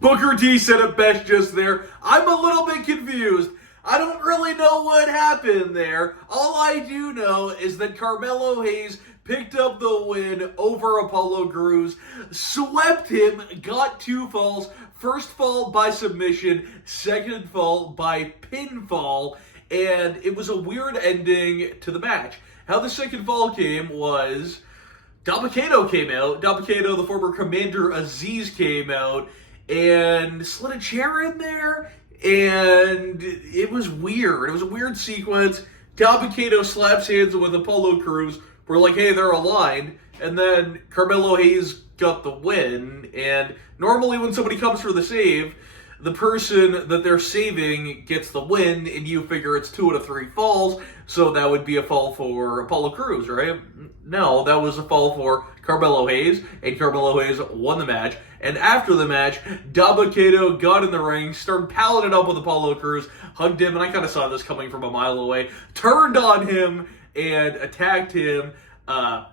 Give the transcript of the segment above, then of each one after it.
Booker T said it best just there. I'm a little bit confused. I don't really know what happened there. All I do know is that Carmelo Hayes picked up the win over Apollo Crews, swept him, got 2 falls. First fall by submission, second fall by pinfall, and it was a weird ending to the match. How the second fall came was Dabba-Kato came out. Dabba-Kato, the former Commander Aziz, came out and slid a chair in there, and it was weird. It was a weird sequence. Dabba-Kato slaps hands with Apollo Crews. We're like, hey, they're aligned. And then Carmelo Hayes got the win. And normally when somebody comes for the save, the person that they're saving gets the win, and you figure it's 2 out of 3 falls, so that would be a fall for Apollo Crews, right? No, that was a fall for Carmelo Hayes, and Carmelo Hayes won the match. And after the match, Dabba-Kato got in the ring, started palling it up with Apollo Crews, hugged him, and I kind of saw this coming from a mile away, turned on him and attacked him,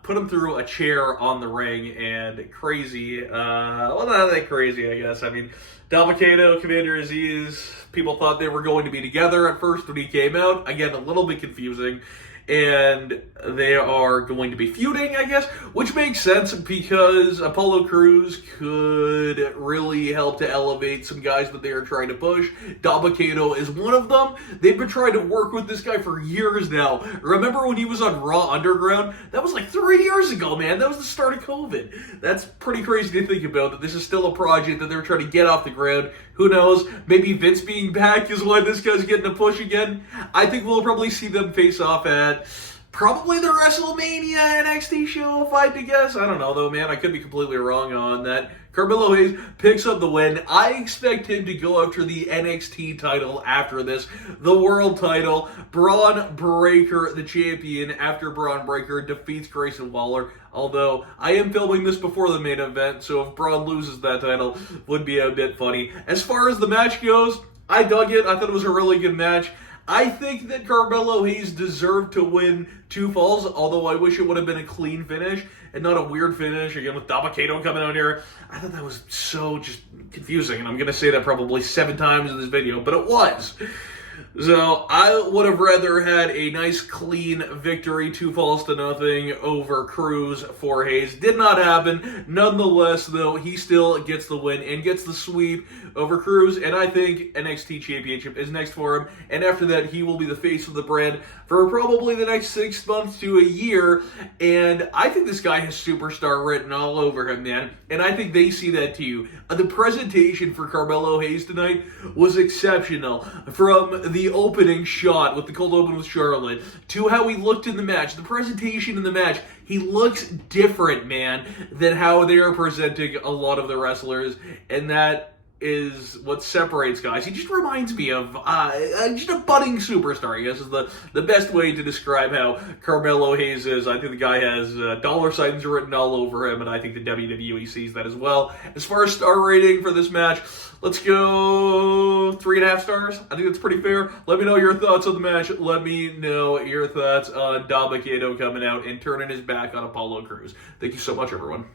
put him through a chair on the ring, and crazy, well, not that crazy, I guess. I mean, Dabba-Kato, Commander Aziz, people thought they were going to be together at first when he came out. Again, a little bit confusing. And they are going to be feuding, I guess, which makes sense because Apollo Crews could really help to elevate some guys that they are trying to push. Dabba-Kato is one of them. They've been trying to work with this guy for years now. Remember when he was on Raw Underground? That was like 3 years ago, man. That was the start of COVID. That's pretty crazy to think about, that this is still a project that they're trying to get off the ground. Who knows? Maybe Vince being back is why this guy's getting a push again. I think we'll probably see them face off at probably the WrestleMania NXT show, if I had to guess. I don't know, though, man. I could be completely wrong on that. Carmelo Hayes picks up the win. I expect him to go after the NXT title after this. The world title. Braun Breaker, the champion, after Braun Breaker defeats Grayson Waller. Although, I am filming this before the main event, so if Braun loses that title, would be a bit funny. As far as the match goes, I dug it. I thought it was a really good match. I think that Carmelo Hayes deserved to win 2 falls, although I wish it would have been a clean finish and not a weird finish, again, with Dabba-Kato coming out here. I thought that was so just confusing, and I'm going to say that probably 7 times in this video, but it was. So, I would have rather had a nice, clean victory, 2 falls to nothing over Crews for Hayes. Did not happen. Nonetheless, though, he still gets the win and gets the sweep over Crews, and I think NXT Championship is next for him, and after that, he will be the face of the brand for probably the next 6 months to a year, and I think this guy has superstar written all over him, man, and I think they see that too. The presentation for Carmelo Hayes tonight was exceptional. From the opening shot with the cold open with Charlotte to how he looked in the match, the presentation in the match, he looks different, man, than how they are presenting a lot of the wrestlers, and that is what separates guys. He just reminds me of just a budding superstar, I guess is the best way to describe how Carmelo Hayes is. I think the guy has dollar signs written all over him, and I think the WWE sees that as well. As far as star rating for this match, let's go 3.5 stars. I think that's pretty fair. Let me know your thoughts on the match. Let me know your thoughts on Dabba-Kato coming out and turning his back on Apollo Crews. Thank you so much, everyone.